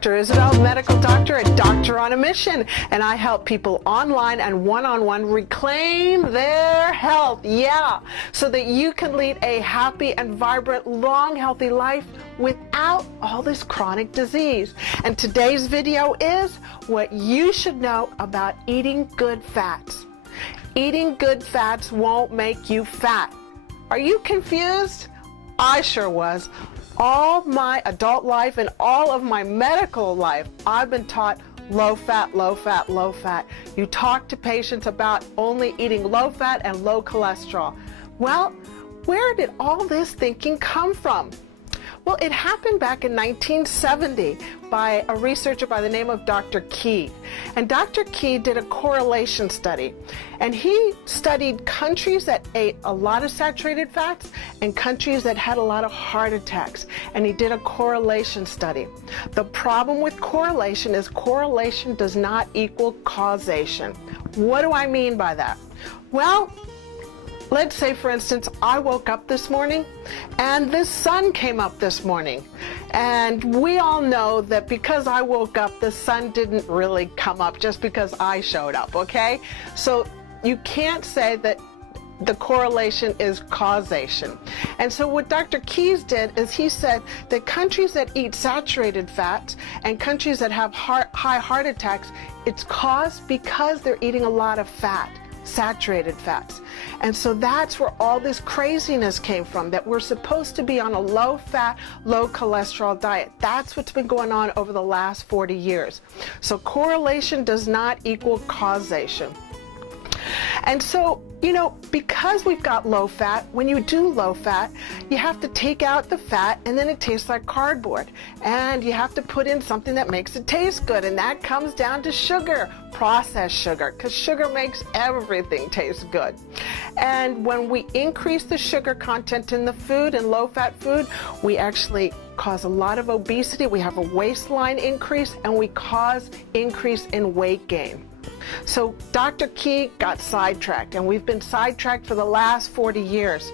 Dr. Isabel, medical doctor at Doctoronamission, and I help people online and one-on-one reclaim their health, so that you can lead a happy and vibrant, long, healthy life without all this chronic disease. And today's video is what you should know about eating good fats. Eating good fats won't make you fat. Are you confused? I sure was. All my adult life and all of my medical life, I've been taught low fat, low fat, low fat. You talk to patients about only eating low fat and low cholesterol. Well, where did all this thinking come from? Well, it happened back in 1970 by a researcher by the name of Dr. Key. And Dr. Key did a correlation study. And he studied countries that ate a lot of saturated fats and countries that had a lot of heart attacks. And he did a correlation study. The problem with correlation is correlation does not equal causation. What do I mean by that? Well, let's say, for instance, I woke up this morning and the sun came up this morning. And we all know that because I woke up, the sun didn't really come up just because I showed up, okay? So you can't say that the correlation is causation. And so what Dr. Keyes did is he said that countries that eat saturated fats and countries that have high heart attacks, it's caused because they're eating a lot of fat. Saturated fats. And so that's where all this craziness came from, that we're supposed to be on a low fat, low cholesterol diet. That's what's been going on over the last 40 years. So correlation does not equal causation. And so, you know, because we've got low fat, when you do low fat, you have to take out the fat and then it tastes like cardboard. And you have to put in something that makes it taste good. And that comes down to sugar, processed sugar, because sugar makes everything taste good. And when we increase the sugar content in the food and low fat food, we actually cause a lot of obesity. We have a waistline increase and we cause increase in weight gain. So Dr. Key got sidetracked, and we've been sidetracked for the last 40 years.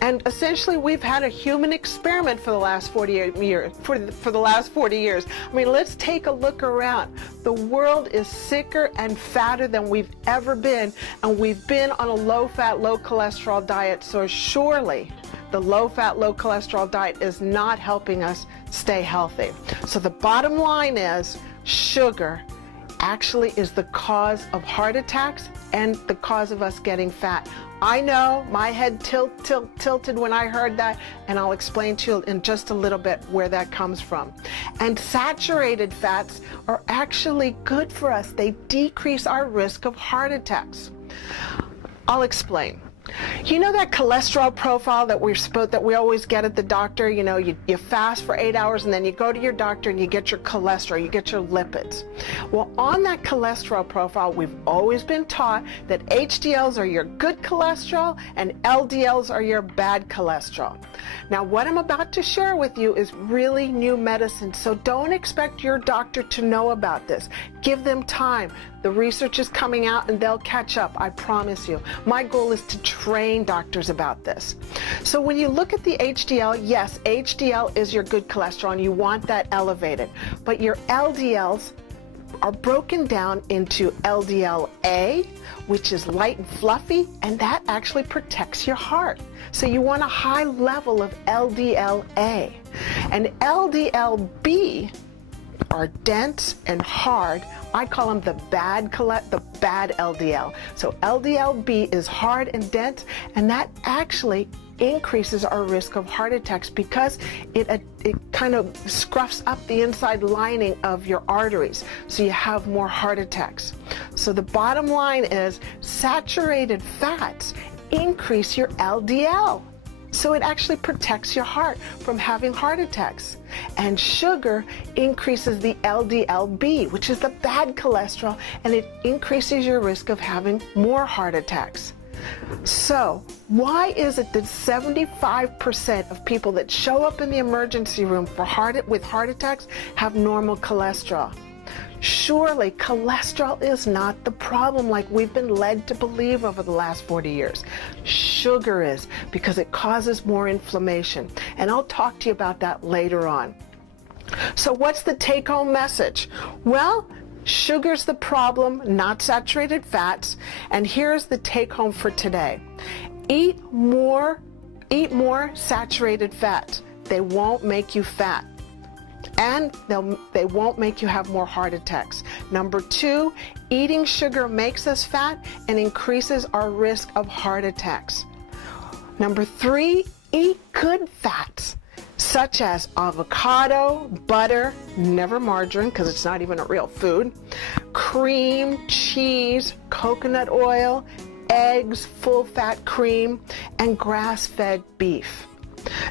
And essentially we've had a human experiment for the last 40 years. For the last 40 years. I mean, let's take a look around. The world is sicker and fatter than we've ever been, and we've been on a low fat, low cholesterol diet. So surely the low fat, low cholesterol diet is not helping us stay healthy. So the bottom line is sugar actually is the cause of heart attacks and the cause of us getting fat. I know my head tilted when I heard that, and I'll explain to you in just a little bit where that comes from. And saturated fats are actually good for us. They decrease our risk of heart attacks. I'll explain. You know that cholesterol profile that we always get at the doctor? You know, you fast for 8 hours and then you go to your doctor and you get your cholesterol, you get your lipids. Well, on that cholesterol profile, we've always been taught that HDLs are your good cholesterol and LDLs are your bad cholesterol. Now, what I'm about to share with you is really new medicine, so don't expect your doctor to know about this. Give them time. The research is coming out and they'll catch up, I promise you. My goal is to train doctors about this. So when you look at the HDL, yes, HDL is your good cholesterol and you want that elevated. But your LDLs are broken down into LDL-A, which is light and fluffy, and that actually protects your heart. So you want a high level of LDL-A. And LDL-B are dense and hard. I call them the bad LDL. So LDL-B is hard and dense, and that actually increases our risk of heart attacks because it kind of scruffs up the inside lining of your arteries, so you have more heart attacks. So the bottom line is saturated fats increase your LDL. So it actually protects your heart from having heart attacks. And sugar increases the LDL-B, which is the bad cholesterol, and it increases your risk of having more heart attacks. So why is it that 75% of people that show up in the emergency room with heart attacks have normal cholesterol? Surely cholesterol is not the problem like we've been led to believe over the last 40 years. Sugar is, because it causes more inflammation. And I'll talk to you about that later on. So what's the take-home message? Well, sugar's the problem, not saturated fats. And here's the take-home for today. Eat more saturated fats. They won't make you fat. And they won't make you have more heart attacks. Number 2, eating sugar makes us fat and increases our risk of heart attacks. Number 3, eat good fats, such as avocado, butter, never margarine because it's not even a real food, cream, cheese, coconut oil, eggs, full-fat cream, and grass-fed beef.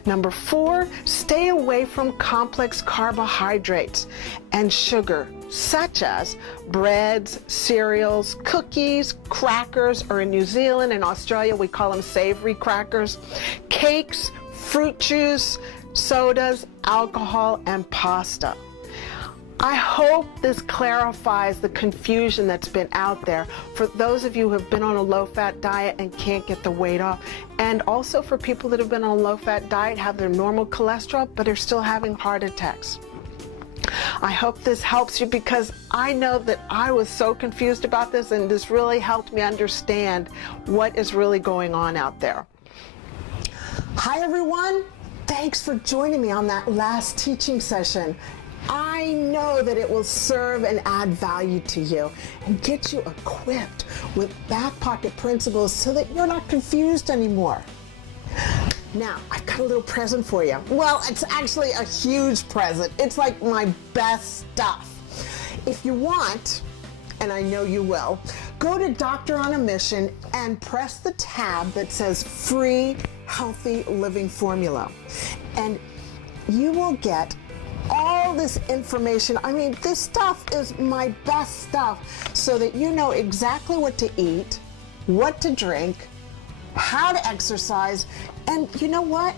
Number 4, stay away from complex carbohydrates and sugar, such as breads, cereals, cookies, crackers, or in New Zealand and Australia we call them savory crackers, cakes, fruit juice, sodas, alcohol, and pasta. I hope this clarifies the confusion that's been out there for those of you who have been on a low-fat diet and can't get the weight off, and also for people that have been on a low-fat diet, have their normal cholesterol, but are still having heart attacks. I hope this helps you because I know that I was so confused about this, and this really helped me understand what is really going on out there. Hi everyone, thanks for joining me on that last teaching session. I know that it will serve and add value to you and get you equipped with back pocket principles so that you're not confused anymore. Now, I've got a little present for you. Well, it's actually a huge present. It's like my best stuff. If you want, and I know you will, go to Doctor on a Mission and press the tab that says Free Healthy Living Formula. And you will get all this information. I mean, this stuff is my best stuff so that you know exactly what to eat, what to drink, how to exercise, and you know what?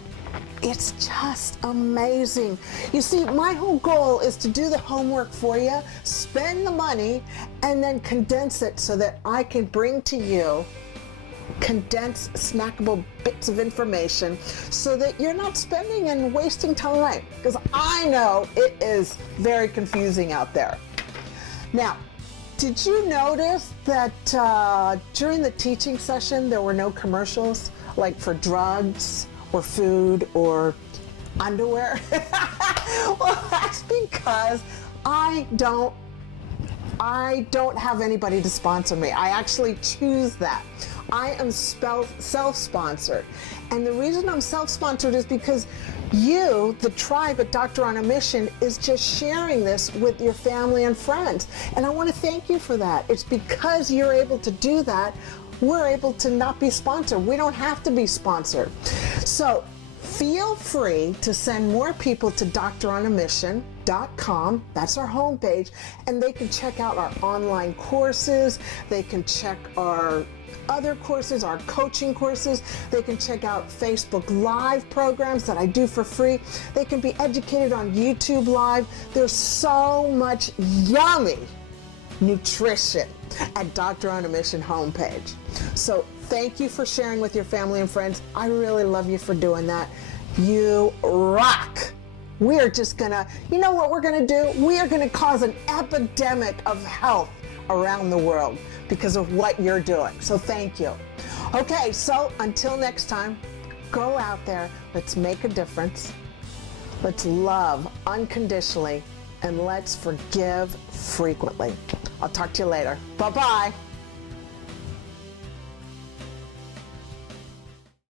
It's just amazing. You see, my whole goal is to do the homework for you, spend the money, and then condense it so that I can bring to you condensed, snackable bits of information so that you're not spending and wasting time, because I know it is very confusing out there. Now, did you notice that during the teaching session there were no commercials like for drugs or food or underwear? Well, that's because I don't have anybody to sponsor me. I actually choose that. I am self-sponsored. And the reason I'm self-sponsored is because you, the tribe at Doctor on a Mission, is just sharing this with your family and friends. And I want to thank you for that. It's because you're able to do that, we're able to not be sponsored. We don't have to be sponsored. So feel free to send more people to doctoronamission.com. That's our homepage. And they can check out our online courses. They can check our other courses, our coaching courses. They can check out Facebook Live programs that I do for free. They can be educated on YouTube Live. There's so much yummy nutrition at Doctor on a Mission homepage. So thank you for sharing with your family and friends. I really love you for doing that. You rock. We are just gonna, you know what we're gonna do? We are gonna cause an epidemic of health around the world because of what you're doing. So thank you. Okay, so until next time, go out there, let's make a difference, let's love unconditionally, and let's forgive frequently. I'll talk to you later. Bye-bye.